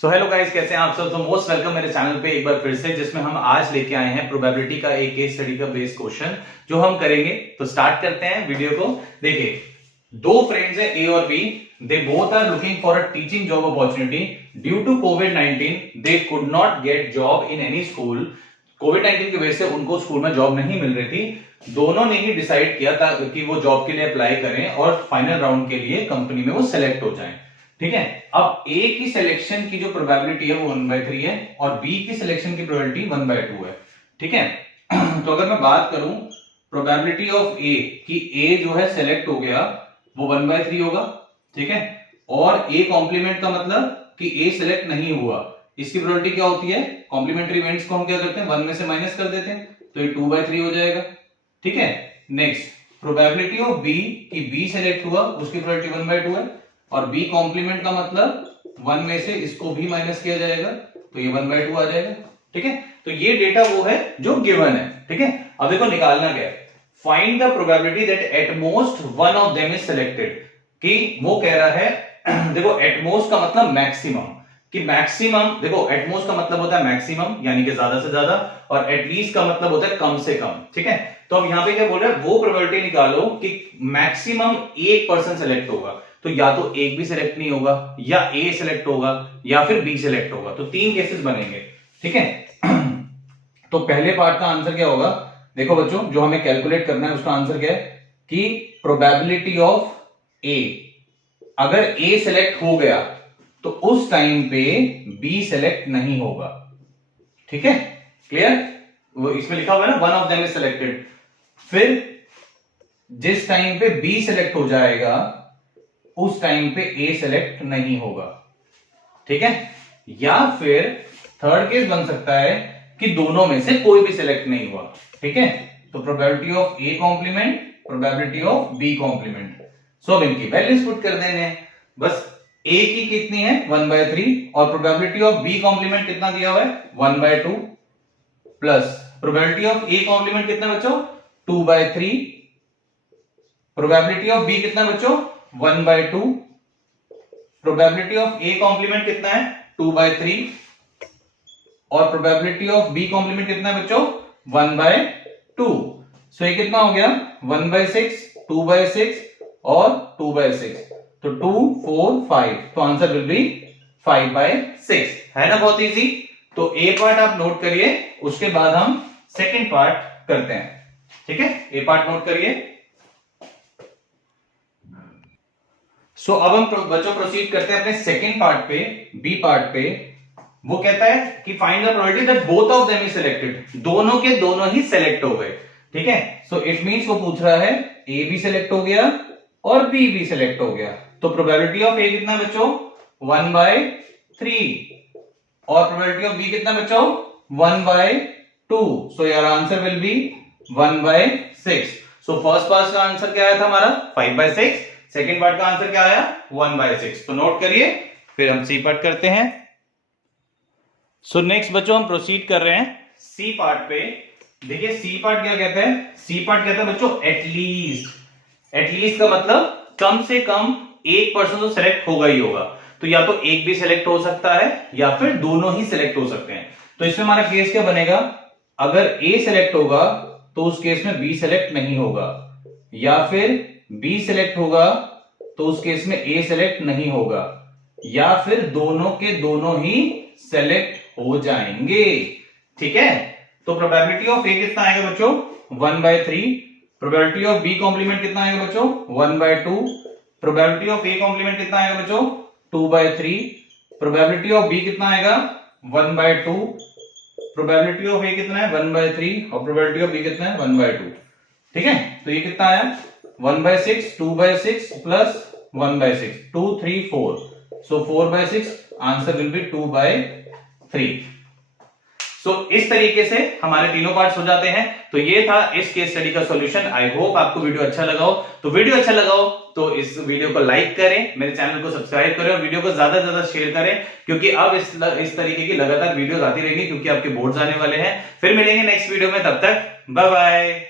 So hello guys, कैसे हैं आप सब। तो मोस्ट वेलकम मेरे चैनल पे एक बार फिर से, जिसमें हम आज लेके आए हैं प्रोबेबिलिटी का एक केस स्टडी का बेस क्वेश्चन जो हम करेंगे। तो स्टार्ट करते हैं वीडियो को। देखिए, दो फ्रेंड्स हैं ए और B. They both are looking for a teaching job opportunity. Due to कोविड-19 they could not get job in any school. कोविड-19 की वजह से उनको स्कूल में जॉब नहीं मिल रही थी। दोनों ने ही डिसाइड किया था कि वो जॉब के लिए अप्लाई करें और फाइनल राउंड के लिए कंपनी में वो सिलेक्ट हो जाएं। ठीक है। अब ए की सिलेक्शन की जो प्रोबेबिलिटी है वो 1/3 है और बी की सिलेक्शन की प्रोबेबिलिटी 1/2 है। ठीक है। तो अगर मैं बात करूं प्रोबेबिलिटी ऑफ ए कि ए जो है सिलेक्ट हो गया वो 1/3 होगा। ठीक है। और ए कॉम्प्लीमेंट का मतलब कि ए सिलेक्ट नहीं हुआ, इसकी प्रोबेबिलिटी क्या होती है? कॉम्प्लीमेंट्री इवेंट्स को हम क्या करते हैं, 1 में से माइनस कर देते हैं, तो ये 2/3 हो जाएगा। ठीक है। नेक्स्ट, प्रोबेबिलिटी ऑफ बी कि बी सिलेक्ट हुआ, उसकी प्रोबेबिलिटी 1/2 है और बी कॉम्प्लीमेंट का मतलब 1 में से इसको भी माइनस किया जाएगा, तो ये 1/2 आ जाएगा। ठीक है। तो ये डेटा वो है जो गिवन है। ठीक है। अब देखो निकालना क्या है, find the probability that at most one of them is selected. कि वो कह रहा है देखो एटमोस्ट का मतलब मैक्सिमम, कि मैक्सिमम, देखो एटमोस्ट का मतलब होता है मैक्सिमम यानी कि ज्यादा से ज्यादा, और एटलीस्ट का मतलब होता है कम से कम। ठीक है। तो अब यहां पे क्या बोल रहा है, वो प्रोबेबिलिटी निकालो कि मैक्सिमम 1% सेलेक्ट होगा। तो या तो एक भी सिलेक्ट नहीं होगा, या ए सिलेक्ट होगा, या फिर बी सिलेक्ट होगा। तो 3 केसेस बनेंगे। ठीक है। तो पहले पार्ट का आंसर क्या होगा, देखो बच्चों, जो हमें कैलकुलेट करना है उसका आंसर क्या है कि प्रोबेबिलिटी ऑफ ए, अगर ए सिलेक्ट हो गया तो उस टाइम पे बी सिलेक्ट नहीं होगा। ठीक है, क्लियर? वो इसमें लिखा हुआ है ना, one of them is selected. फिर जिस टाइम पे बी सिलेक्ट हो जाएगा उस टाइम पे ए सिलेक्ट नहीं होगा। ठीक है। या फिर थर्ड केस बन सकता है कि दोनों में से कोई भी सिलेक्ट नहीं हुआ। ठीक है। तो probability of A complement, probability of B complement. So अब इनकी वैल्यूज पुट कर देने हैं। बस ए की कितनी है 1/3 और प्रोबेबिलिटी ऑफ बी कॉम्प्लीमेंट कितना दिया हुआ है 1/2 plus probability of A complement कितना बच्चों 2/3, प्रोबेबिलिटी ऑफ बी कितना बच्चों 1/2, प्रोबेबिलिटी ऑफ ए कॉम्प्लीमेंट कितना है 2/3 और प्रोबेबिलिटी ऑफ बी कॉम्प्लीमेंट कितना है बच्चों 1/2। सो ये कितना हो गया 1/6, 2/6 और 2/6, तो 2, 4, 5। तो आंसर विल बी 5/6। है ना बहुत इजी। तो ए पार्ट आप नोट करिए, उसके बाद हम सेकंड पार्ट करते हैं। ठीक है, ए पार्ट नोट करिए। सो अब हम बच्चों प्रोसीड करते हैं अपने सेकंड पार्ट पे, बी पार्ट पे। वो कहता है कि find the probability that both of them is selected. दोनों के दोनों ही सिलेक्ट हो गए। ठीक है। सो इट मींस वो पूछ रहा है ए भी सिलेक्ट हो गया और बी भी सिलेक्ट हो गया। तो प्रोबेबिलिटी ऑफ ए कितना बच्चों 1/3 और प्रोबेबिलिटी ऑफ बी कितना बच्चों 1/2। So your answer will be 1/6। So first part का आंसर क्या आया था हमारा 5/6, सेकंड पार्ट का आंसर क्या आया 1/6। तो नोट करिए, फिर हम सी पार्ट करते हैं। सो नेक्स्ट बच्चों हम प्रोसीड कर रहे हैं सी पार्ट पे। देखिए सी पार्ट क्या कहता है, सी पार्ट कहता है बच्चों एटलीस्ट। एटलीस्ट का मतलब कम से कम 1% तो सिलेक्ट होगा ही होगा। तो या तो एक भी सिलेक्ट हो सकता है या फिर दोनों ही सिलेक्ट हो सकते हैं। तो इसमें हमारा केस क्या बनेगा, अगर ए सिलेक्ट होगा तो उस केस में बी सिलेक्ट नहीं होगा, या फिर बी सिलेक्ट होगा तो उस केस में ए सिलेक्ट नहीं होगा, या फिर दोनों के दोनों ही सिलेक्ट हो जाएंगे। ठीक है। तो प्रोबेबिलिटी ऑफ ए कितना आएगा बच्चों 1/3, प्रोबेबिलिटी ऑफ बी कॉम्प्लीमेंट कितना आएगा बच्चों 1/2, प्रोबेबिलिटी ऑफ ए कॉम्प्लीमेंट कितना आएगा बच्चों 2/3, प्रोबेबिलिटी ऑफ बी कितना आएगा 1/2, प्रोबेबिलिटी ऑफ ए कितना है 1/3 और प्रोबेबिलिटी ऑफ बी कितना है 1/2। ठीक है। तो ये कितना आया 1/6, 2/6 plus 1/6, 2, 3, 4। So 4/6, answer will be 2/3। सो इस तरीके से हमारे तीनों पार्ट्स हो जाते हैं। तो ये था इस केस स्टडी का सॉल्यूशन। आई होप आपको वीडियो अच्छा लगा हो। तो वीडियो अच्छा लगा हो तो इस वीडियो को लाइक करें, मेरे चैनल को सब्सक्राइब करें और वीडियो को ज्यादा से ज्यादा शेयर करें, क्योंकि अब इस तरीके की लगातार वीडियोस आती रहेंगी, क्योंकि आपके बोर्ड्स आने वाले हैं। फिर मिलेंगे नेक्स्ट वीडियो में, तब तक बाय बाय।